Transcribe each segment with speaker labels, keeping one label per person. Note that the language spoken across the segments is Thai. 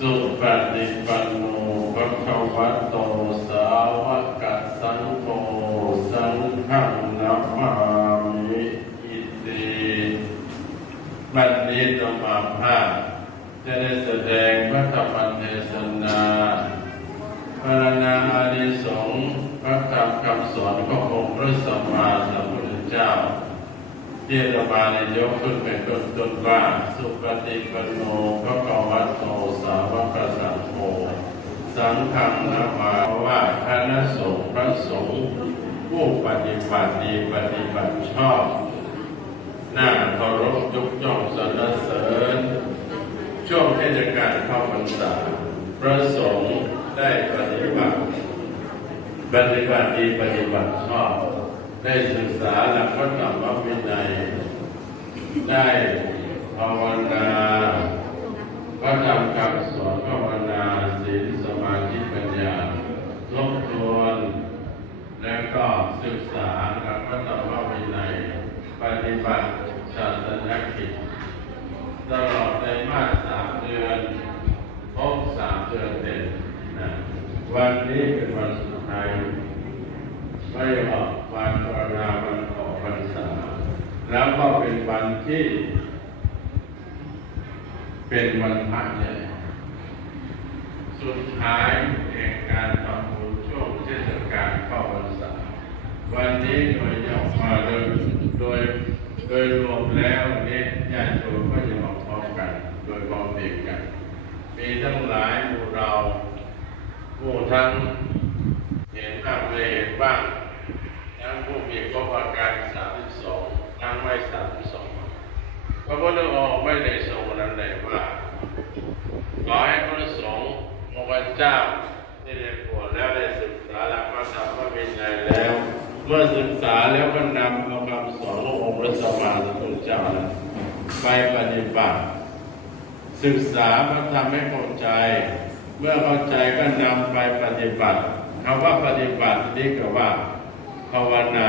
Speaker 1: สุปฏิปันโนภะคะวะโตสาวกสังโฆสังฆนะมามิอิติบัดนี้ตมาภาพจะได้แสดงพระธรรมเทศนาพรณนาอานิสงส์พระธรรมคำสอนขององค์พระสัมมาสัมพุทธเจ้า ที่อาตมาในยกขึ้นเป็นต้นต้นว่า สุปฏิปโนพระกวัตโตสาวกสังโฆสังฆังนามาว่าคณะสงฆ์พระสงฆ์ผู้ปฏิบัติดีปฏิบัติชอบหน้าเคารพยกย่องสรรเสริญ ช่วงเทศกาลเข้าพรรษาพระสงฆ์ได้ปฏิบัติปฏิบัติดีปฏิบัติชอบ ได้ศึกษาหลักพระธรรมวินัยได้ภาวนาพระธรรมคำสอนภาวนาศีลสมาธิปัญญาทบทวนแล้วก็ศึกษาหลักพระธรรมวินัยปฏิบัติศาสนกิจตลอดในมาสสามเดือนครบสามเดือนเต็มนะวันนี้เป็นวันสุดท้าย ไม่ออกวันปรณาวันออกพรรษา แล้วก็เป็นวันที่ เป็นวันพระใหญ่สุดท้ายแห่งการทำบุญช่วงเทศกาลเข้าพรรษา วันนี้โดยย่อมาโดยโดยโดยรวมแล้วเนี่ยญาติโยมก็จะมาพร้อมกัน โดยพร้อมเพรียกัน มีทั้งหลายหมู่เราผู้ทั้งเห็นบ้างไม่เห็นบ้าง ครอาการสามสิบสองทั้งไม่สามสิบสองพระพุทธองค์ไม่ได้ทรงนั้นเลยว่าขอให้พระสงฆ์องค์พระเจ้าที่ได้บวชแล้วได้ศึกษาหลักพระธรรมวินัยแล้ว เมื่อศึกษาแล้วก็นำเอาคำสอนขององค์พระสัมมาสัมพุทธเจ้านั้นไปปฏิบัติศึกษาพระธรรมให้เข้าใจ เมื่อเข้าใจก็นำไปปฏิบัติคำว่าปฏิบัตินี่ก็ว่าภาวนา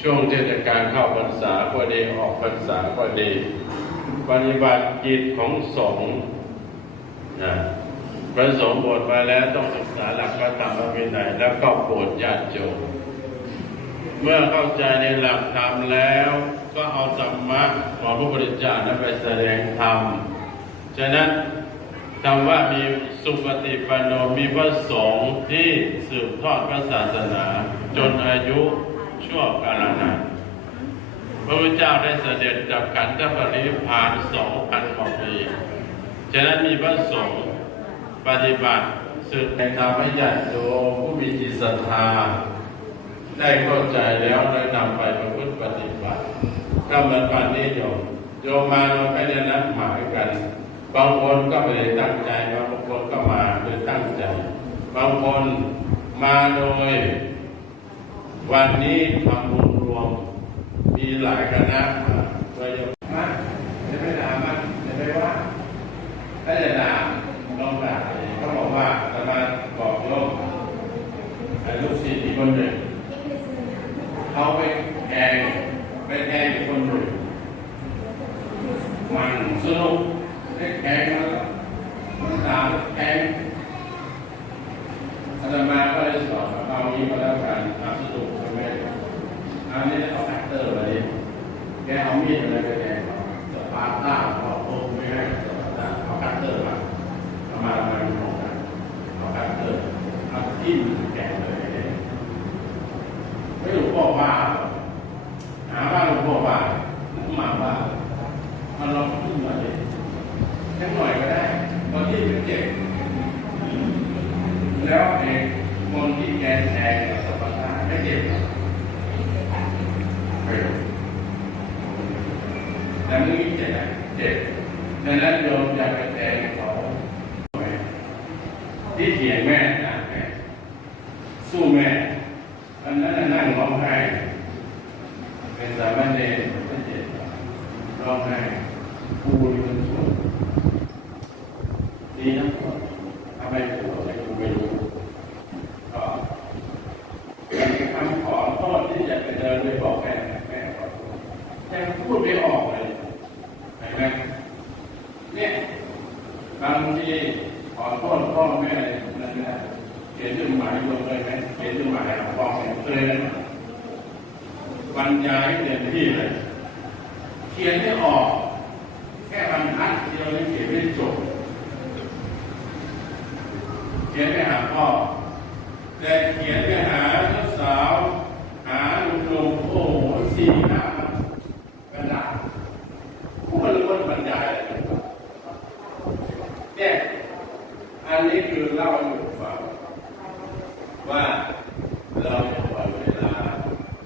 Speaker 1: ช่วงเทศกาลเข้าพรรษาก็ดีออกพรรษาก็ดีปฏิบัติกิจของสงฆ์นะพระสงฆ์บวชมาแล้วต้องศึกษาหลักพระธรรมวินัยแล้วก็โปรดญาติโยมเมื่อเข้าใจในหลักธรรมแล้ว ก็เอาธรรมะของพระพุทธเจ้านั้นไปแสดงธรรมฉะนั้นคำว่ามีสุปฏิปันโนมีพระสงฆ์ที่สืบทอดพระศาสนา จนอายุ ชั่วกาลนานพระพุทธเจ้าได้เสด็จดับขันธปรินิพานสองพันกว่าปีฉะนั้นมีพระสงฆ์ปฏิบัติสืบในธรรมให้ญาติโยมผู้มีจิตศรัทธา ได้เข้าใจแล้วได้นำไปประพฤติปฏิบัติก็เหมือนวันนี้โยมโยมมาเราไม่ได้นัดหมายกัน บางคนก็ไม่ได้ตั้งใจบางคนก็มาโดยตั้งใจ บางคนมาโดย วันนี้ทำบุญรวม มีหลายคณะมาโดยโยมมาจะไม่ด่ามันจะไม่ว่าถ้าจะด่าลองด่าเองเขาบอกว่าจะมาบอกโยมอ้ลูกศิษย์อีกคนหนึ่งเขาไปแทงไปแทงอีกคนหนึ่งมันสนุกได้แทงแล้วมันด่าแทงอาตมาก็เลยสอนว่าเอางี้ก็แล้วกันเอาสนุกใช่ไหมเอาเนี่ยเอาแฟกเตอร์มาดิแกเอามีดอะไรไปแทงเขาสปาร์ต้าเขาโอ้ไม่ให้สปาร์ต้าเอาคัตเตอร์มาเอามาทำไมมันของกันเอาคัตเตอร์เอาทิ่มแกเลยไม่หลวงพ่อว่าหาว่าหลวงพ่อว่าหมาว่ามันลองขึ้นมาดิแค่หน่อยก็ได้บางที่มันเจ็บแล้วเอกคนที่แกแทงกับสปาร์ต้าไม่เจ็บหรอก ไม่ลงแต่เมื่อกี้ เจ็บดังนั้นโยมอย่าไปแทงเขาที่เถียงแม่นะแม่สู้แม่อันนั้นนั่งร้องไห้เป็นสามเณรไม่เจ็บร้องไห้ปูนี่มันสู้ดีนะทำไมกูอะไรกูไม่รู้ก็เป็นคำขอโทษที่จะไปเดินไปบอกแม่แม่ขอโทษยังพูดไม่ออกเลยเห็นไหมเนี่ยบางทีขอโทษ พ่อแม่นั่นนะเขียนจดหมายลงเลยไหมเขียนจดหมายหาพ่อแม่เคยไหมบรรยายเต็มที่เลย เขียนไม่ออก แค่บรรทัดเดียวนี่เขียนไม่จบ เขียนไปหาพ่อแต่เขียนไปหาลูกสาว หาลุงลงโอ้โหสี่หน้ากระดาษผู้บริวารบรรยายอะไรกันวะเนี่ยอันนี้คือเล่าให้ผมฟังว่าเราจะปล่อยเวลา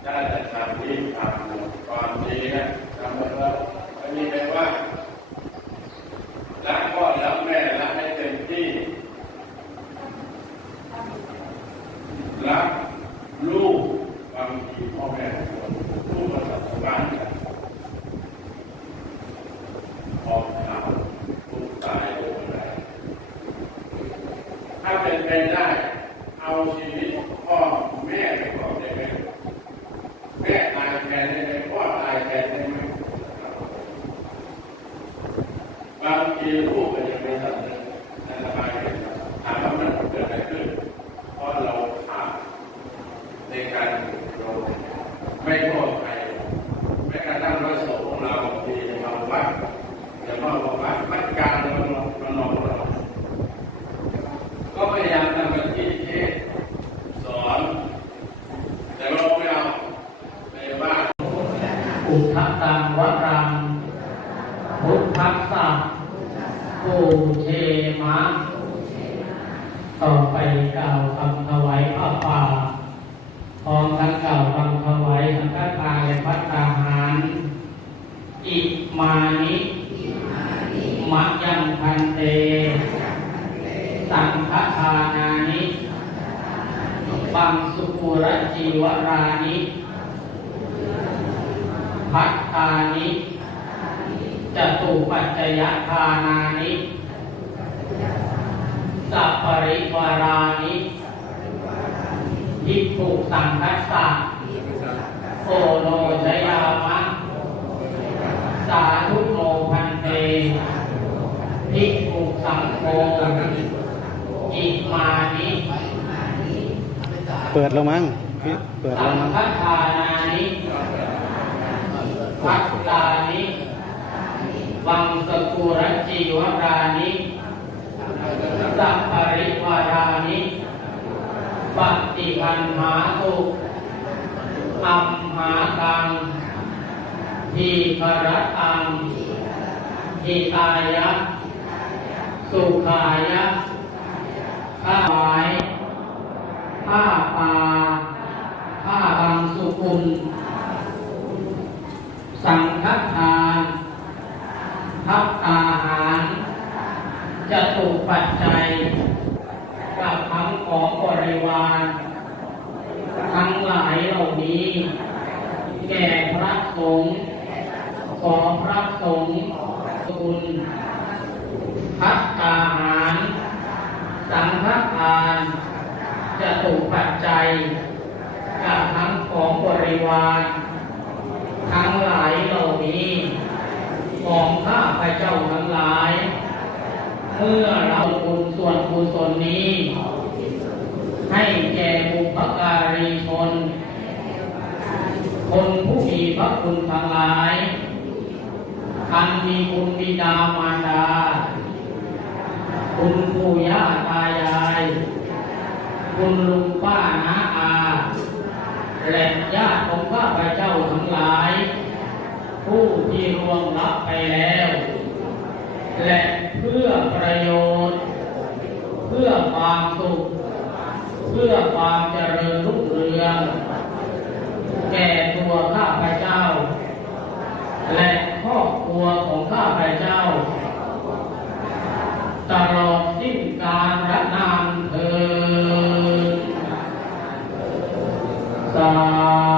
Speaker 1: ได้แต่ทำที่ทำความดีนะทำแล้วอันนี้แปลว่ารักพ่อรักแม่รักให้เต็มที่ รักลูกบางทีพ่อแม่ลูกมาสับสนกันพอข่าวลูกตายลูกอะไรถ้าเป็นไปได้ เอาชีวิตพ่อแม่ไปก่อนได้ไหมแม่ตายแทนได้ไหมพ่อตายแทนได้ไหมบางทีลูกก็ยังไม่สำนึกอันตรายถามว่ามันเกิดอะไรขึ้น เพราะเราขาดในการเราไม่โทษใครแม้กระทั่งพระสงฆ์ของเราบางทีจะมาวัดจะมาบอกว่าวัดการเราเรานองเรา ก็พยายามทำกันที่เทศสอน แต่เราไม่เอาในบ้าน
Speaker 2: อุทะ ตังวรังพุทธัสสะปูเชมะ ต่อไปกล่าวคำถวายผ้าป่าพร้อมทั้งกล่าวคำถวายสังฆทานและพัฒนาหาร อิมานิมะยังพันเต สังฆทานานิ บังสุปุระจีวรานิ พัตตานิจตุปัจจยทานานิสัพปริวารานิทิฏฐุสังคัสสะโอโนชยามะ สาธุโนพันเตทิฏฐุสังโฆอิมานิ
Speaker 3: เปิดแล้วมั้งพี่เปิด
Speaker 2: สั
Speaker 3: แล้ว
Speaker 2: ง
Speaker 3: มั้ง
Speaker 2: ฆทานานิ พัตตานิวังสกุรจีวรานิสัพปริวารานิปฏิพันหาตุอัมหากังทีครตังทิตายะ สุขายะข้าไว้ผ้าปาผ้าบางสุกุล สัทานพับตาหารจะถูกปัจจัย กับทั้งของบริวาร ทั้งหลายเหล่านี้ แก่พระสงฆ์ขอพระสงฆ์คุณพัฒตาหาร สังฆทานจะถูกปัจจัย กับทั้งของบริวาร ทั้งหลายเหล่านี้ของข้าพระเจ้าทั้งหลาย เมื่อเราบุญส่วนกุศลนี้ ให้แก่บุพการีชน คนผู้มีพระคุณทั้งหลายอันมีคุณบิดามารดา คุณปู่ย่าตายาย คุณลุงป้าน้า และญาติของข้าพเจ้าทั้งหลาย ผู้ที่ร่วงลับไปแล้ว และเพื่อประโยชน์ เพื่อความสุข เพื่อความเจริญรุ่งเรือง แก่ตัวข้าพเจ้า และครอบครัวของข้าพเจ้า ตลอดสิ้นกาลนานเถิด สา